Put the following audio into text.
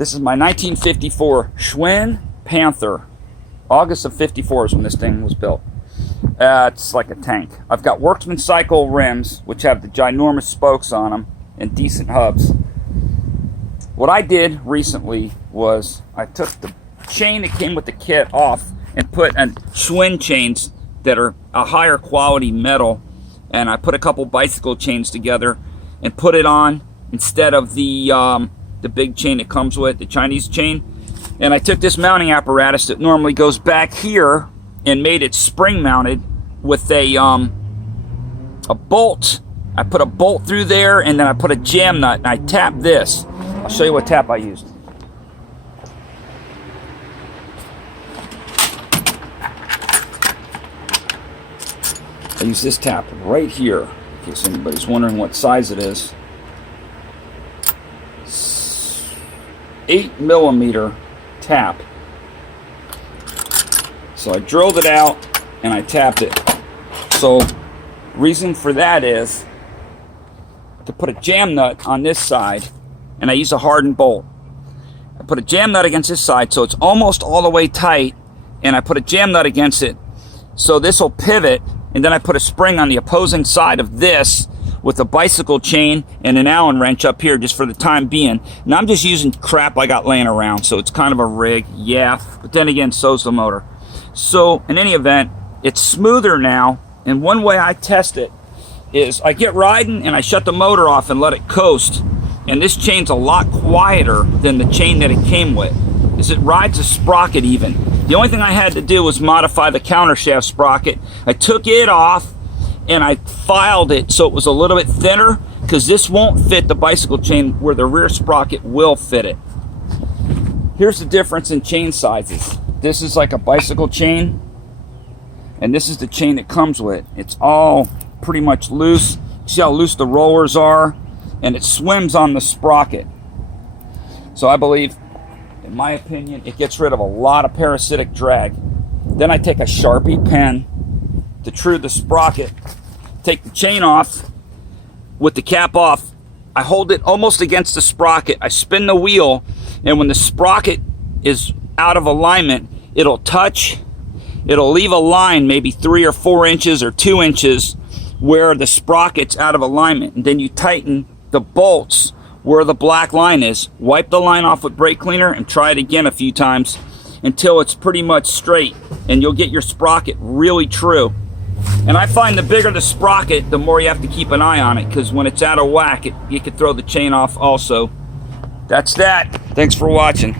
This is my 1954 Schwinn Panther. August of 54 is when this thing was built. It's like a tank. I've got Workman Cycle rims, which have the ginormous spokes on them and decent hubs. What I did recently was I took the chain that came with the kit off and put Schwinn chains that are a higher quality metal, and I put a couple bicycle chains together and put it on instead of the big chain it comes with, the Chinese chain. And I took this mounting apparatus that normally goes back here and made it spring mounted with a bolt. I put a bolt through there, and then I put a jam nut, and I tapped this. I'll show you what tap I used. I use this tap right here, in case anybody's wondering what size it is. 8mm tap. So I drilled it out and I tapped it. So reason for that is to put a jam nut on this side, and I use a hardened bolt. I put a jam nut against this side so it's almost all the way tight, and I put a jam nut against it so this will pivot, and then I put a spring on the opposing side of this with a bicycle chain and an Allen wrench up here just for the time being. Now I'm just using crap I got laying around, so it's kind of a rig, yeah, but then again, so's the motor. So in any event, it's smoother now, and one way I test it is I get riding and I shut the motor off and let it coast, and this chain's a lot quieter than the chain that it came with. It rides a sprocket even. The only thing I had to do was modify the countershaft sprocket. I took it off and I filed it so it was a little bit thinner, because this won't fit the bicycle chain where the rear sprocket will fit it. Here's the difference in chain sizes. This is like a bicycle chain, and this is the chain it comes with. It's all pretty much loose. See how loose the rollers are, and it swims on the sprocket. So I believe, in my opinion, it gets rid of a lot of parasitic drag. Then I take a Sharpie pen to true the sprocket, take the chain off with the cap off. I hold it almost against the sprocket. I spin the wheel, and when the sprocket is out of alignment, it'll touch, it'll leave a line maybe 3 or 4 inches or 2 inches where the sprocket's out of alignment, and then you tighten the bolts where the black line is. Wipe the line off with brake cleaner and try it again a few times until it's pretty much straight, and you'll get your sprocket really true. And I find the bigger the sprocket, the more you have to keep an eye on it, because when it's out of whack, you could throw the chain off also. That's that. Thanks for watching.